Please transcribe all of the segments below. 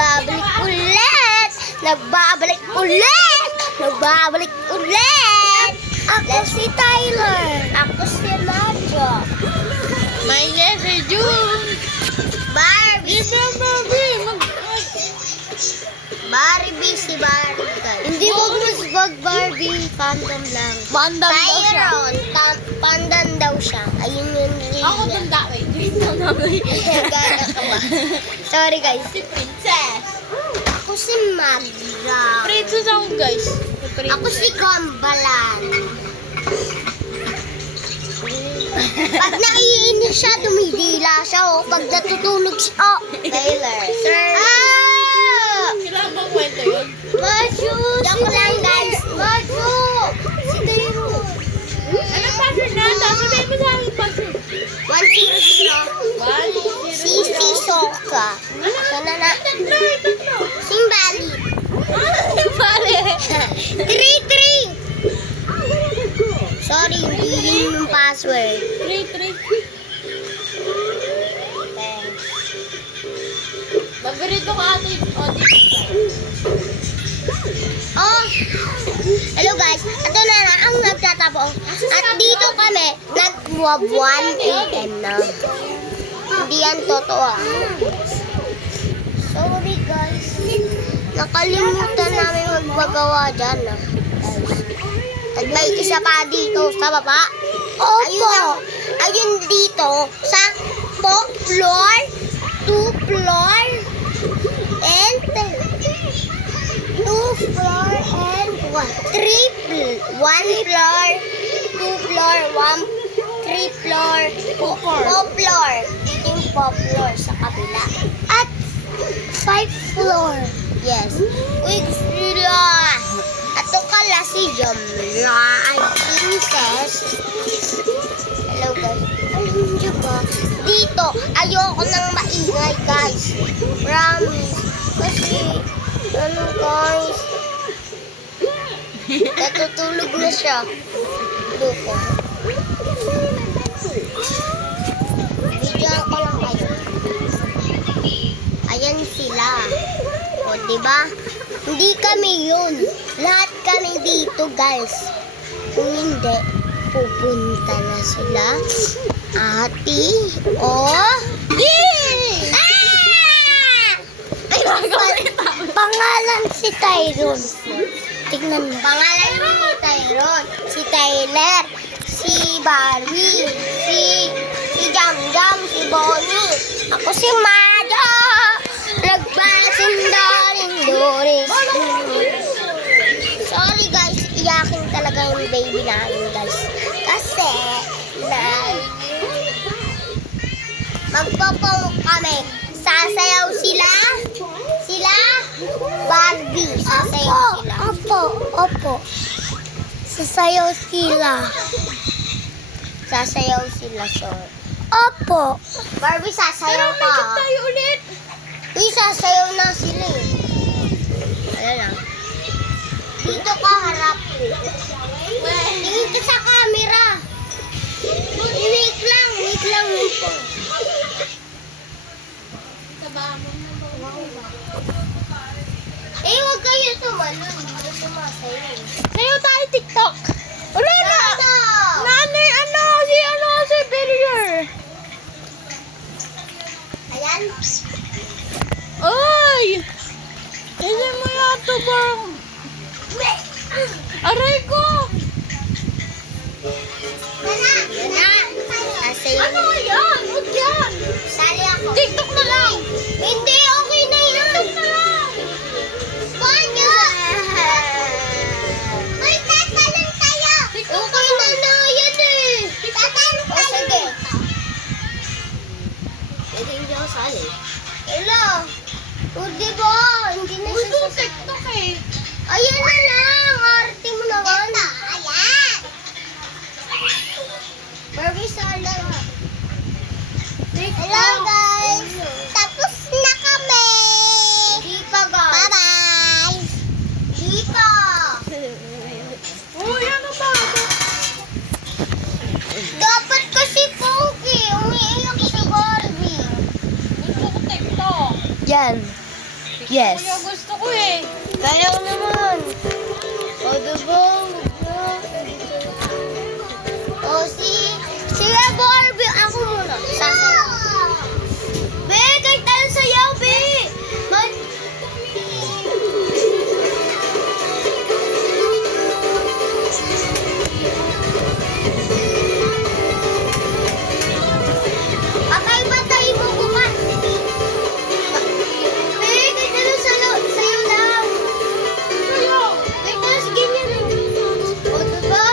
nagbabalik ulit! Nagbabalik ulit! Nagbabalik ulit! Ako si Tyler. Ako si Nadia. My name is June. Barbie. Barbie si Barbie. Hindi wag mas Barbie. Fandom lang. Fandom daw siya. Tyron. Fandom daw siya. Ayun yung name Ako niya. tanda. Wait, Gaya ka ba? Sorry guys. Si Princess. Ako si Magda. Princess ako, guys. Ako si Gambalan. Pag naiinis siya, dumidila siya. Oh. Pag natutulog siya, oh. Taylor. Sir. Kailangan bang kwento yun? Macho! Joke lang, guys. Macho! Si Tyron. Anong password na? Sabihin mo sa akin password. 100. Sisi Soka. Sana na. Simbali. Pare. 3-3. Sorry, hindi yun yung password. 3-3. Paborito ko ato yung audio. Oh! Hello guys, ito na ang nagtatapos. At dito kami, nag-1 AM na. Hindi yan totoo ah. Sorry guys. Nakalimutan namin magpagawa dyan ah. At may isa pa dito sa baba. Opo! Ayun dito sa top floor, 2 floor, and 2 floor and 1 floor, 2 floor, 3 floor, 4 floor. Dito yung 4 floor sa kabila. At 5 floor. Yes. With sila. Ato kala si Jamla, ay princess. Hello guys. Alam niyo ba? Dito, ayoko nang maingay guys. Promise. Kasi, ano guys? Natutulog na siya. Dito. Bigyan ko lang kayo. Ayan sila. O, diba? Hindi kami yun. Lahat kami dito, guys. Kung hindi, pupunta na sila. Ate, di! Ay, pangalan si Tyron. Tignan mo. Pangalan ni Tyron. Si Tyler. Si Barbie. Si Jam Jam. Si Bonnie. Ako si Mado. Nagpasindaring Doris. Sorry guys, iyakin talaga yung baby namin guys. Kasi, magpapong kami. Sasayaw sila. Barbie. Sasayaw sila. Opo. Sasayaw sila, sorry. Opo. Barbie, sasayaw ka. Tayo ulit. Uy, sasayaw na sila eh. Ayan lang. Dito ka harap. Tingin ka sa camera. Wait lang. Huwag kayo tumalon. Hindi sumasayaw. Sayo tayo TikTok. Uli na. Ano? Si Billier. Ayan. Oy! Hindi mo yato bang... Aray ko! Sasayaw. Ano yan? Huwag yan! Sali ako. TikTok na lang! Hindi, okay na yan. TikTok na lang! Paano? Uy, tatalon tayo. TikTok Okay na yan eh. Tatalon tayo. Sige. Hindi ako sali. Hello. O diba? Hindi na Uy, siya doon sasali. TikTok eh! Ayan na lang. Arte mo naman. Ayan. Barbie, sala. Hello guys. Tapos na kami. Di pa guys. Bye-bye. Di pa. Uy, ano ba? Dapat kasi Pogi. Umiiyak si Barbie. Gusto ko TikTok. Yan. Yes. Yung gusto ko eh. Kaya ko naman. O, diba? O, si Barbie, ako muna. Sasayaw. Be, kahit tayo sayaw, be. Patay mo bukas. Be, kahit tayo sayaw lang. Kahit tayo sa ganyan. O, diba?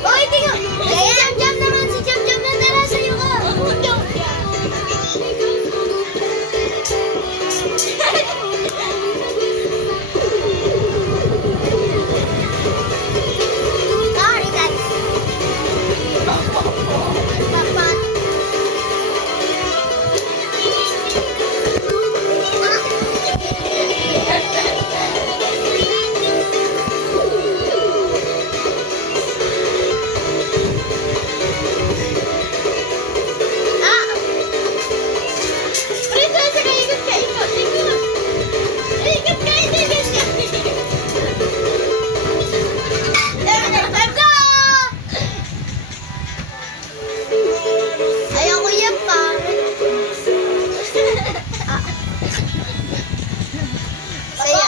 O, hindi nga. Si Jam Jam na tara, sayo ka. Sorry, guys. Papat. Ah! Rito, sige, ikot ka, ikot. Ikot ka, ikot ka. Let's go! Ayoko yan pa.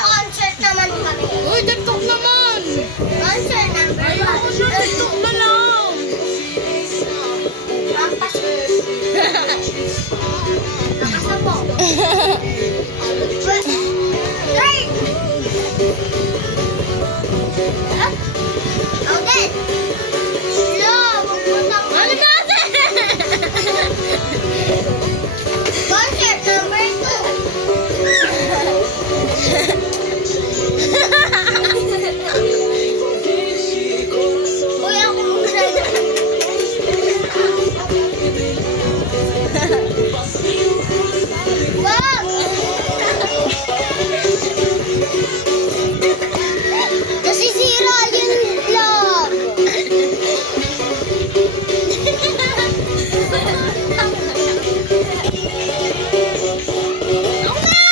Concert naman kami. Uy, tiktok naman. Concert number Ayoko siya, tiktok na lang. Nakasapo. Third! Odin! Lo, magpunta ko. Ano natin? Concert number 2. Uy, ako muna. Wag! Nasisira yung vlog. Ako na!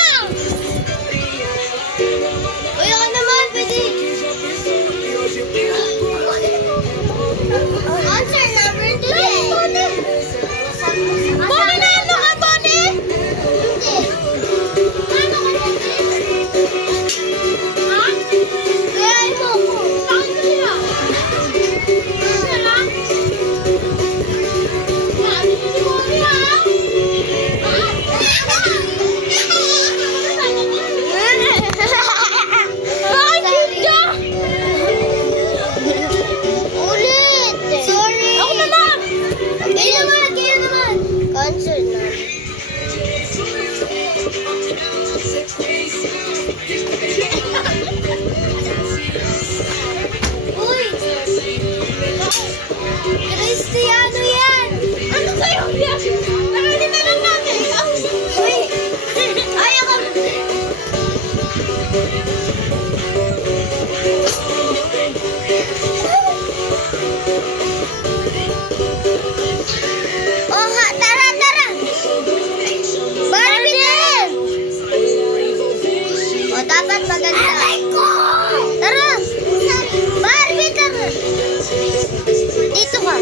Uy, ako naman, pwede. Answer number 2 eh. Bonnie na ano ka, Bonnie? Hindi. Ano ka na? Ha? Gayahin mo ako. Bakit ko sila? Isa lang? Ano si Bonnie, ha? Bakit yun dyan? Ulit! Sorry! Ako naman! Kayo naman! Concert na. Uy! Cristiano yan! Ano sa'yo, Bias? Narinig na lang natin. Uy! Ay, ako! Oh, tara! Barbie din! O, dapat maganda. Aray ko! Tara! Barbie, tara! Dito ka!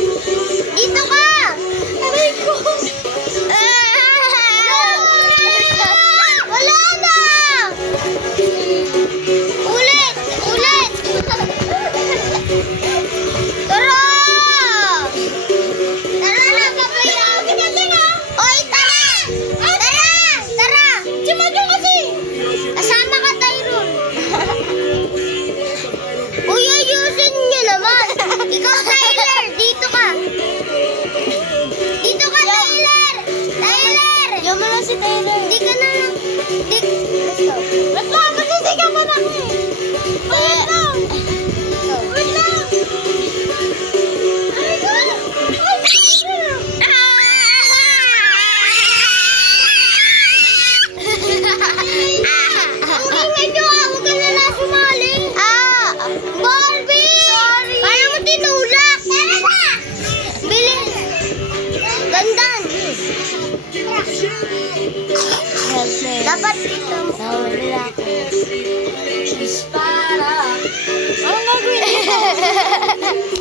Dito ka! Aray ko! Wala na! Ulit! Tara! Tara na, papayaw! Oy, tara! Tara! Simadyo kasi. Kasama ka, Tyrone. Uy, ayusin niyo naman. Ikaw, Tyler, dito ka. Dito ka, Tyler. Diyan mo lang si Tyler. Di ka na lang. Ba't lang? Masisigaw mo na ako eh. Wait lang. Wait lang. Ay, ko. Ang medyo ako ka na lang sumali. Barbie! Sorry. Kaya mo tinulak. Tara na! Bilis. Gandan. Dapat dito. Nahuli ako. Para. Anong gagawin dito?